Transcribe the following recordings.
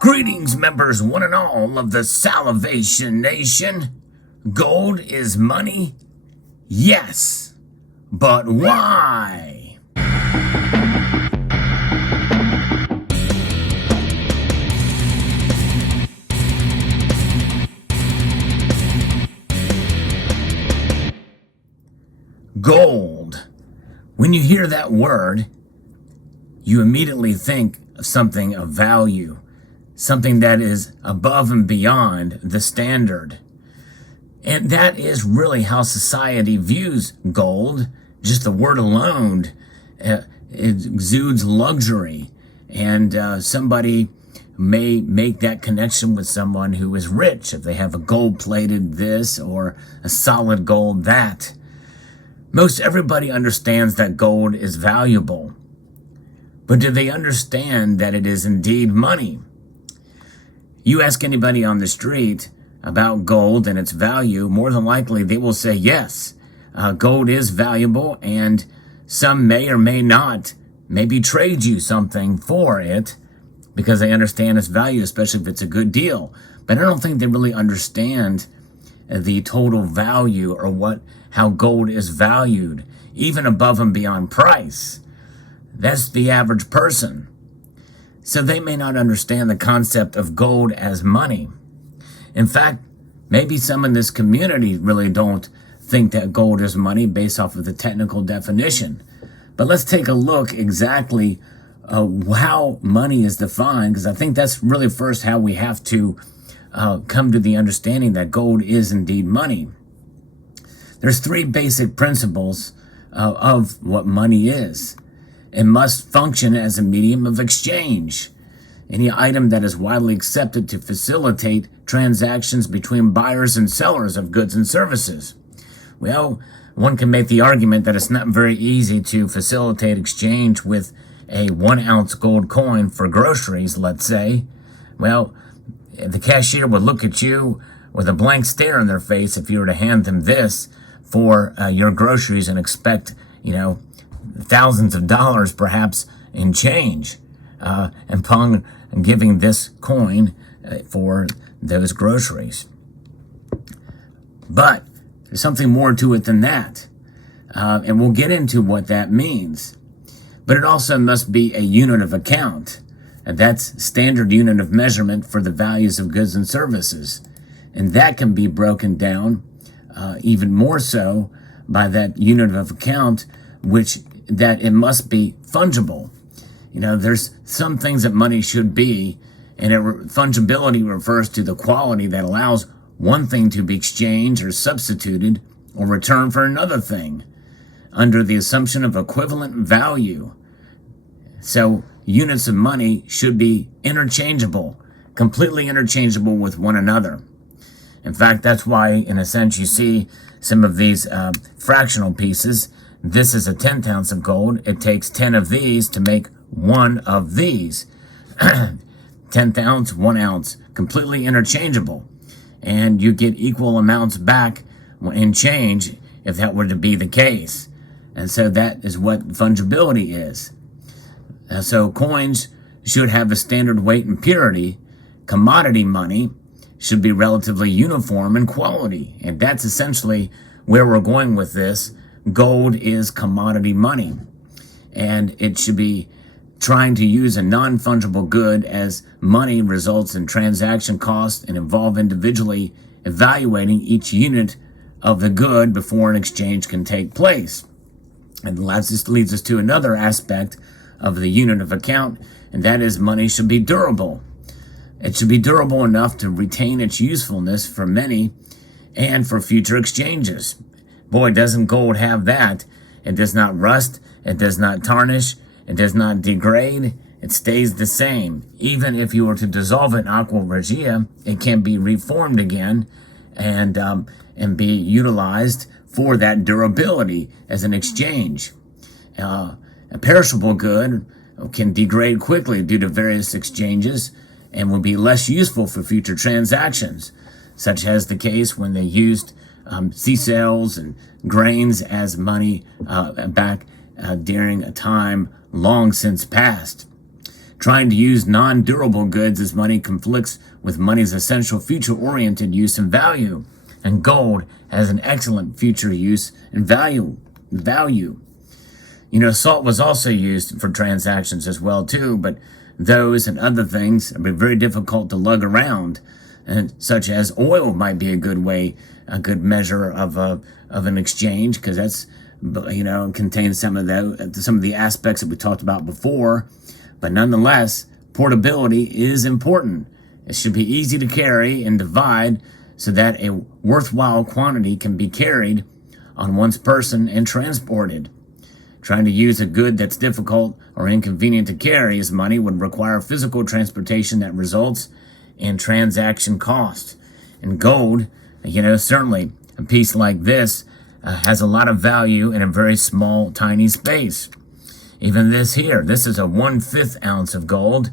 Greetings, members, one and all of the Salivation Nation. Gold is money? Yes. But why? Gold. When you hear that word, you immediately think of something of value. Something that is above and beyond the standard. And that is really how society views gold. Just the word alone it exudes luxury. And somebody may make that connection with someone who is rich if they have a gold-plated this or a solid gold that. Most everybody understands that gold is valuable. But do they understand that it is indeed money? You ask anybody on the street about gold and its value, more than likely they will say yes, gold is valuable, and some may or may not maybe trade you something for it because they understand its value, especially if it's a good deal. But I don't think they really understand the total value or how gold is valued, even above and beyond price. That's the average person. So they may not understand the concept of gold as money. In fact, maybe some in this community really don't think that gold is money based off of the technical definition. But let's take a look exactly how money is defined, because I think that's really first how we have to come to the understanding that gold is indeed money. There's three basic principles of what money is. It must function as a medium of exchange. Any item that is widely accepted to facilitate transactions between buyers and sellers of goods and services. Well, one can make the argument that it's not very easy to facilitate exchange with a 1-ounce gold coin for groceries, let's say. Well, the cashier would look at you with a blank stare in their face if you were to hand them this for your groceries and expect, thousands of dollars perhaps in change, and upon giving this coin for those groceries. But there's something more to it than that, and we'll get into what that means. But it also must be a unit of account, and that's standard unit of measurement for the values of goods and services, and that can be broken down even more so by that unit of account, that it must be fungible. There's some things that money should be, and fungibility refers to the quality that allows one thing to be exchanged or substituted or returned for another thing under the assumption of equivalent value. So units of money should be interchangeable, completely interchangeable with one another. In fact, that's why, in a sense, you see some of these fractional pieces. This is a 10th ounce of gold. It takes 10 of these to make one of these. 10th ounce, 1 ounce, completely interchangeable. And you get equal amounts back in change if that were to be the case. And so that is what fungibility is. So coins should have a standard weight and purity. Commodity money should be relatively uniform in quality. And that's essentially where we're going with this. Gold is commodity money, and it should be trying to use a non-fungible good as money results in transaction costs and involve individually evaluating each unit of the good before an exchange can take place. And this leads us to another aspect of the unit of account, and that is money should be durable. It should be durable enough to retain its usefulness for many and for future exchanges. Boy, doesn't gold have that. It does not rust, it does not tarnish, it does not degrade, it stays the same. Even if you were to dissolve it in aqua regia, it can be reformed again and be utilized for that durability as an exchange. A perishable good can degrade quickly due to various exchanges and will be less useful for future transactions, such as the case when they used seashells and grains as money back during a time long since past. Trying to use non-durable goods as money conflicts with money's essential future-oriented use and value. And gold has an excellent future use and value. Salt was also used for transactions as well too, but those and other things are very difficult to lug around, and such as oil might be a good measure of an exchange, because that's contains some of the aspects that we talked about before. But nonetheless, portability is important. It should be easy to carry and divide so that a worthwhile quantity can be carried on one's person and transported. Trying to use a good that's difficult or inconvenient to carry as money would require physical transportation that results in transaction cost. And gold, certainly a piece like this has a lot of value in a very small, tiny space. Even this here, this is a 1/5 ounce of gold,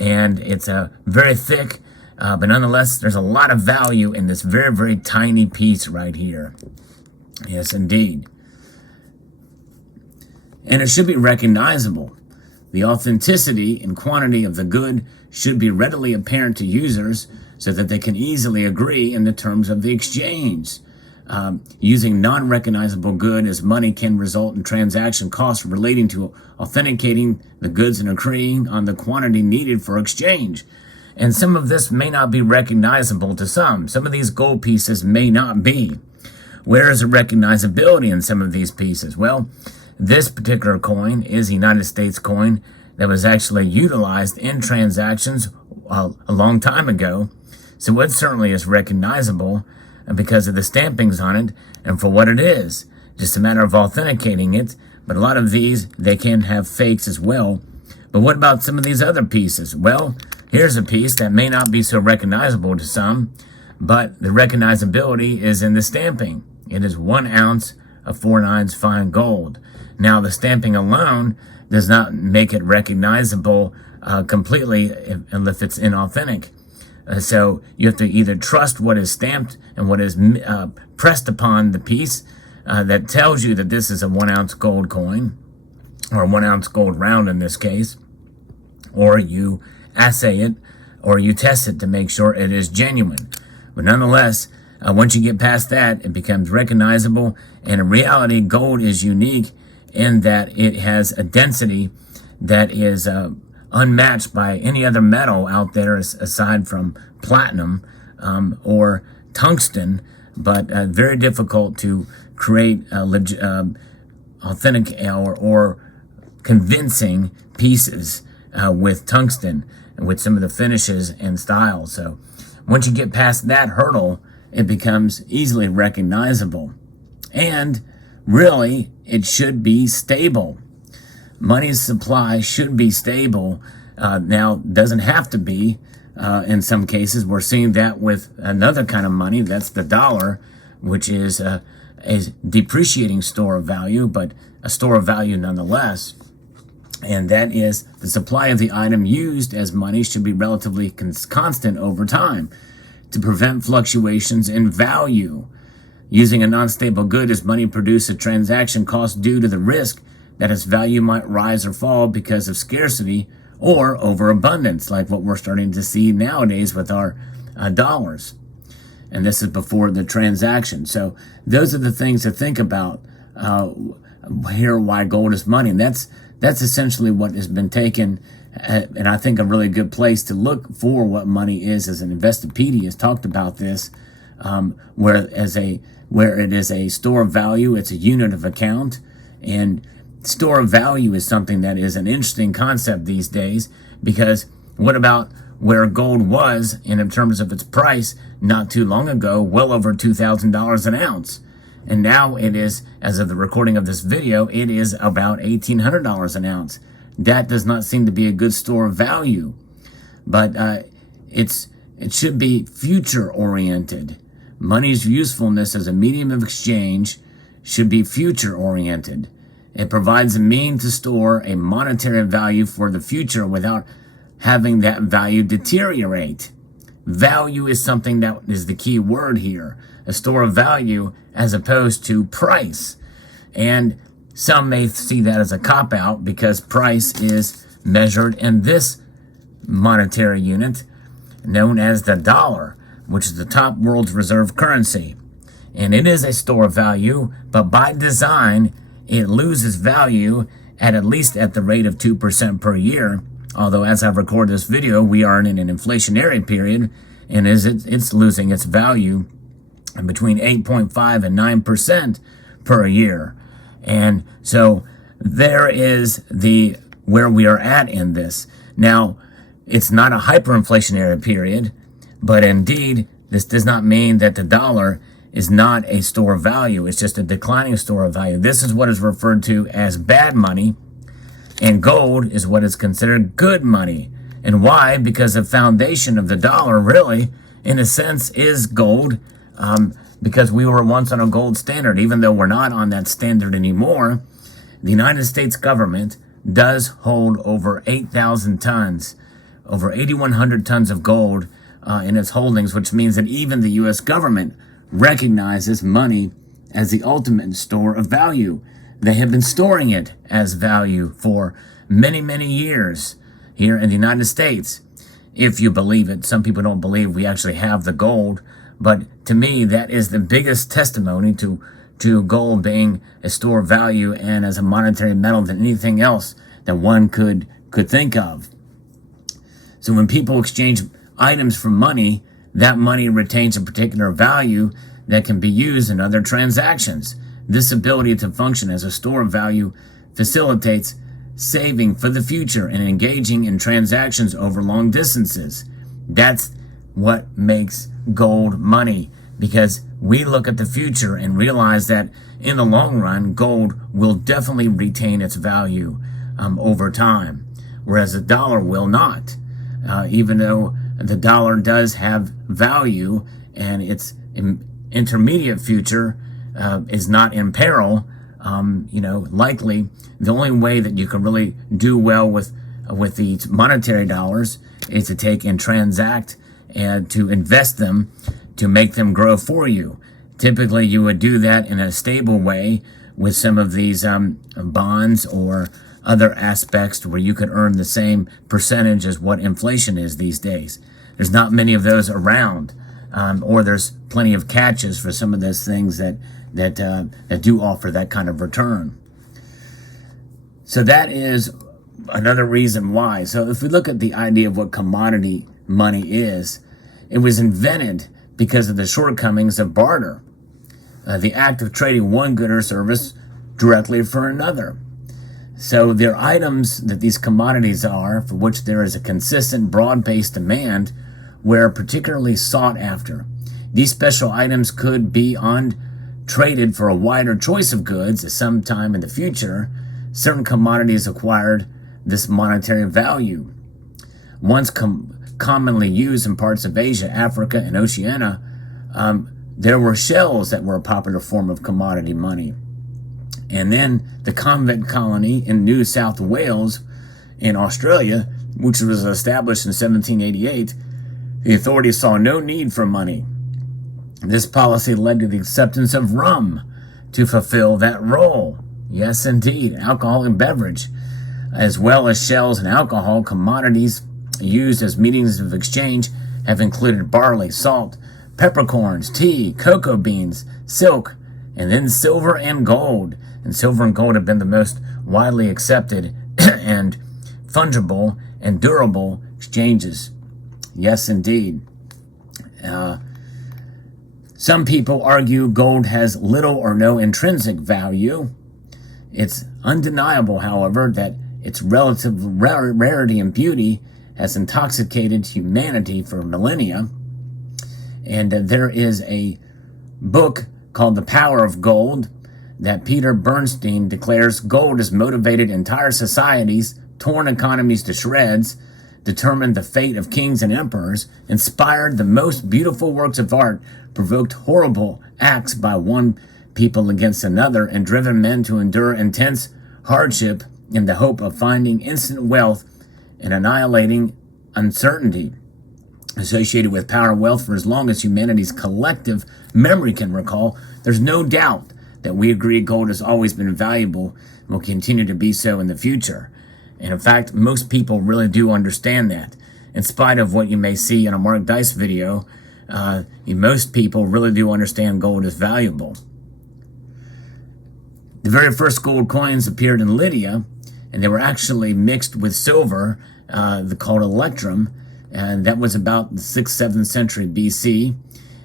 and it's a very thick, but nonetheless, there's a lot of value in this very, very tiny piece right here. Yes, indeed. And it should be recognizable. The authenticity and quantity of the good should be readily apparent to users so that they can easily agree in the terms of the exchange. Using non-recognizable good as money can result in transaction costs relating to authenticating the goods and agreeing on the quantity needed for exchange. And some of this may not be recognizable to some. Some of these gold pieces may not be. Where is the recognizability in some of these pieces? Well, this particular coin is a United States coin that was actually utilized in transactions a long time ago. So it certainly is recognizable because of the stampings on it and for what it is. Just a matter of authenticating it. But a lot of these, they can have fakes as well. But what about some of these other pieces? Well, here's a piece that may not be so recognizable to some, but the recognizability is in the stamping. It is 1 ounce of 4/9 fine gold. Now, the stamping alone does not make it recognizable completely if it's inauthentic. So you have to either trust what is stamped and what is pressed upon the piece that tells you that this is a 1 ounce gold coin, or 1 ounce gold round in this case, or you assay it, or you test it to make sure it is genuine. But nonetheless, once you get past that, it becomes recognizable. And in reality, gold is unique in that it has a density that is unmatched by any other metal out there aside from platinum or tungsten, but very difficult to create authentic or convincing pieces with tungsten and with some of the finishes and styles. So once you get past that hurdle, it becomes easily recognizable. And really, it should be stable. Money's supply should be stable. Now, doesn't have to be. In some cases, we're seeing that with another kind of money. That's the dollar, which is a depreciating store of value, but a store of value nonetheless. And that is the supply of the item used as money should be relatively constant over time to prevent fluctuations in value. Using a non-stable good as money produces a transaction cost due to the risk that its value might rise or fall because of scarcity or overabundance, like what we're starting to see nowadays with our dollars. And this is before the transaction. So those are the things to think about here, why gold is money. And that's essentially what has been taken, and I think a really good place to look for what money is as an Investopedia has talked about this, where it is a store of value, it's a unit of account, and store of value is something that is an interesting concept these days, because what about where gold was in terms of its price not too long ago, well over $2,000 an ounce. And now it is, as of the recording of this video, it is about $1,800 an ounce. That does not seem to be a good store of value, but it should be future oriented. Money's usefulness as a medium of exchange should be future oriented. It provides a means to store a monetary value for the future without having that value deteriorate. Value is something that is the key word here. A store of value as opposed to price. And some may see that as a cop-out because price is measured in this monetary unit known as the dollar, which is the top world's reserve currency. And it is a store of value, but by design, it loses value at least at the rate of 2% per year. Although as I record this video, we are in an inflationary period, and it's losing its value between 8.5 and 9% per year. And so there is where we are at in this. Now, it's not a hyperinflationary period, but indeed, this does not mean that the dollar is not a store of value. It's just a declining store of value. This is what is referred to as bad money, and gold is what is considered good money. And why? Because the foundation of the dollar really, in a sense, is gold, because we were once on a gold standard. Even though we're not on that standard anymore, the United States government does hold over 8,000 tons, over 8,100 tons of gold in its holdings, which means that even the U.S. government recognizes money as the ultimate store of value. They have been storing it as value for many, many years here in the United States, if you believe it. Some people don't believe we actually have the gold, but to me, that is the biggest testimony to gold being a store of value and as a monetary metal than anything else that one could think of. So when people exchange items for money, that money retains a particular value that can be used in other transactions. This ability to function as a store of value facilitates saving for the future and engaging in transactions over long distances. That's what makes gold money, because we look at the future and realize that in the long run, gold will definitely retain its value over time, whereas the dollar will not. Even though the dollar does have value and its intermediate future is not in peril, likely the only way that you can really do well with these monetary dollars is to take and transact and to invest them to make them grow for you. Typically, you would do that in a stable way with some of these bonds or other aspects where you could earn the same percentage as what inflation is these days. There's not many of those around, or there's plenty of catches for some of those things that do offer that kind of return. So that is another reason why. So if we look at the idea of what commodity money is, it was invented because of the shortcomings of barter, the act of trading one good or service directly for another. So they're items that these commodities are, for which there is a consistent, broad-based demand, where particularly sought after. These special items could be traded for a wider choice of goods at some time in the future. Certain commodities acquired this monetary value. Once commonly used in parts of Asia, Africa, and Oceania, there were shells that were a popular form of commodity money. And then the convict colony in New South Wales in Australia, which was established in 1788, the authorities saw no need for money. This policy led to the acceptance of rum to fulfill that role. Yes, indeed, alcoholic beverage, as well as shells and alcohol. Commodities used as mediums of exchange have included barley, salt, peppercorns, tea, cocoa beans, silk, and then silver and gold. And silver and gold have been the most widely accepted and fungible and durable exchanges. Yes, indeed. Some people argue gold has little or no intrinsic value. It's undeniable, however, that its relative rarity and beauty has intoxicated humanity for millennia. And there is a book called The Power of Gold that Peter Bernstein declares gold has motivated entire societies, torn economies to shreds, determined the fate of kings and emperors, inspired the most beautiful works of art, provoked horrible acts by one people against another, and driven men to endure intense hardship in the hope of finding instant wealth and annihilating uncertainty associated with power and wealth for as long as humanity's collective memory can recall. There's no doubt that we agree gold has always been valuable and will continue to be so in the future. And in fact, most people really do understand that. in spite of what you may see in a Mark Dice video, most people really do understand gold is valuable. The very first gold coins appeared in Lydia, and they were actually mixed with silver, called electrum, and that was about the 6th, 7th century BC.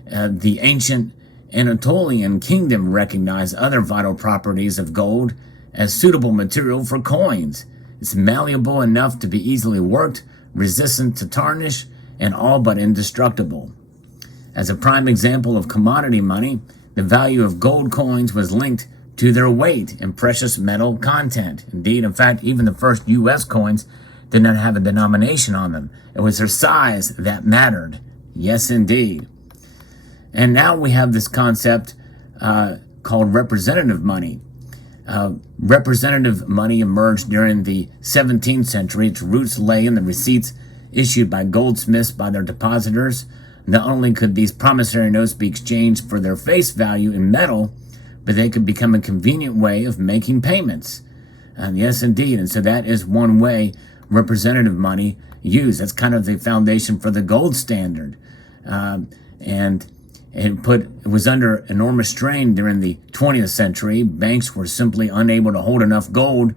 The ancient Anatolian kingdom recognized other vital properties of gold as suitable material for coins. It's malleable enough to be easily worked, resistant to tarnish, and all but indestructible. As a prime example of commodity money, the value of gold coins was linked to their weight and precious metal content. Indeed, in fact, even the first U.S. coins did not have a denomination on them. It was their size that mattered. Yes, indeed. And now we have this concept called representative money. Representative money emerged during the 17th century. Its roots lay in the receipts issued by goldsmiths by their depositors. Not only could these promissory notes be exchanged for their face value in metal, but they could become a convenient way of making payments. And yes, indeed. And so that is one way representative money used. That's kind of the foundation for the gold standard. And it was under enormous strain during the 20th century. Banks were simply unable to hold enough gold,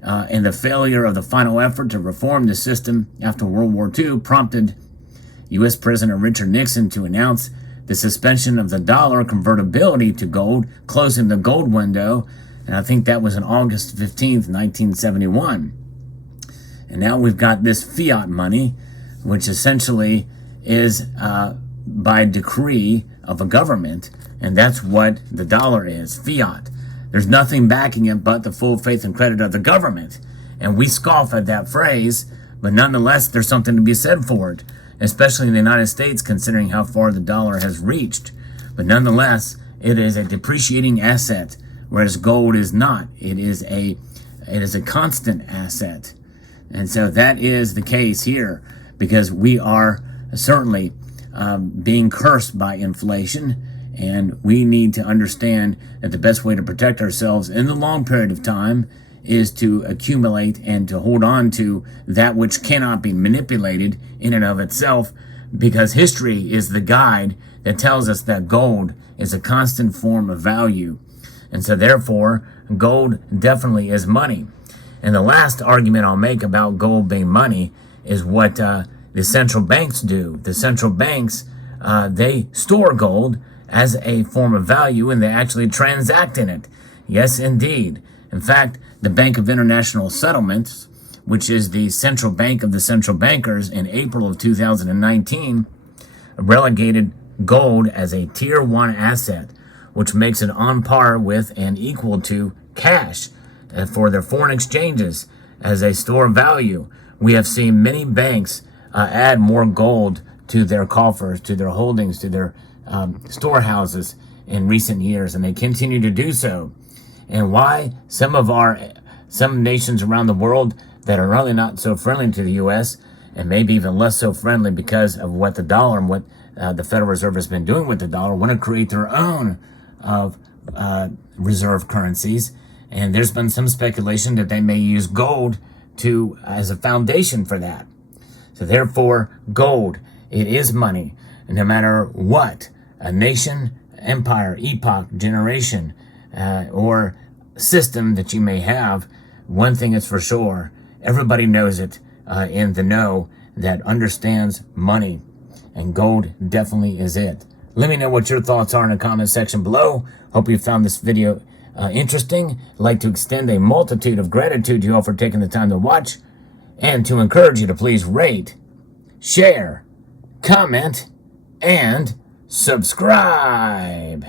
and the failure of the final effort to reform the system after World War II prompted U.S. President Richard Nixon to announce the suspension of the dollar convertibility to gold, closing the gold window, and I think that was on August 15th, 1971. And now we've got this fiat money, which essentially is by decree of a government, and that's what the dollar is, fiat. There's nothing backing it but the full faith and credit of the government. And we scoff at that phrase, but nonetheless, there's something to be said for it, especially in the United States, considering how far the dollar has reached. But nonetheless, it is a depreciating asset, whereas gold is not. It is a constant asset. And so that is the case here, because we are certainly being cursed by inflation, and we need to understand that the best way to protect ourselves in the long period of time is to accumulate and to hold on to that which cannot be manipulated in and of itself, because history is the guide that tells us that gold is a constant form of value. And so therefore, gold definitely is money. And the last argument I'll make about gold being money is what the central banks do. The central banks, they store gold as a form of value, and they actually transact in it. Yes, indeed. In fact, the Bank of International Settlements, which is the central bank of the central bankers, in April of 2019, relegated gold as a Tier 1 asset, which makes it on par with and equal to cash for their foreign exchanges as a store of value. We have seen many banks add more gold to their coffers, to their holdings, to their storehouses in recent years, and they continue to do so. And why? Some nations around the world that are really not so friendly to the U.S., and maybe even less so friendly because of what the dollar and what the Federal Reserve has been doing with the dollar, want to create their own reserve currencies. And there's been some speculation that they may use gold as a foundation for that. So therefore, gold, it is money. And no matter what a nation, empire, epoch, generation, or system that you may have, one thing is for sure, everybody knows it in the know that understands money. And gold definitely is it. Let me know what your thoughts are in the comment section below. Hope you found this video interesting. I'd like to extend a multitude of gratitude to you all for taking the time to watch, and to encourage you to please rate, share, comment, and subscribe.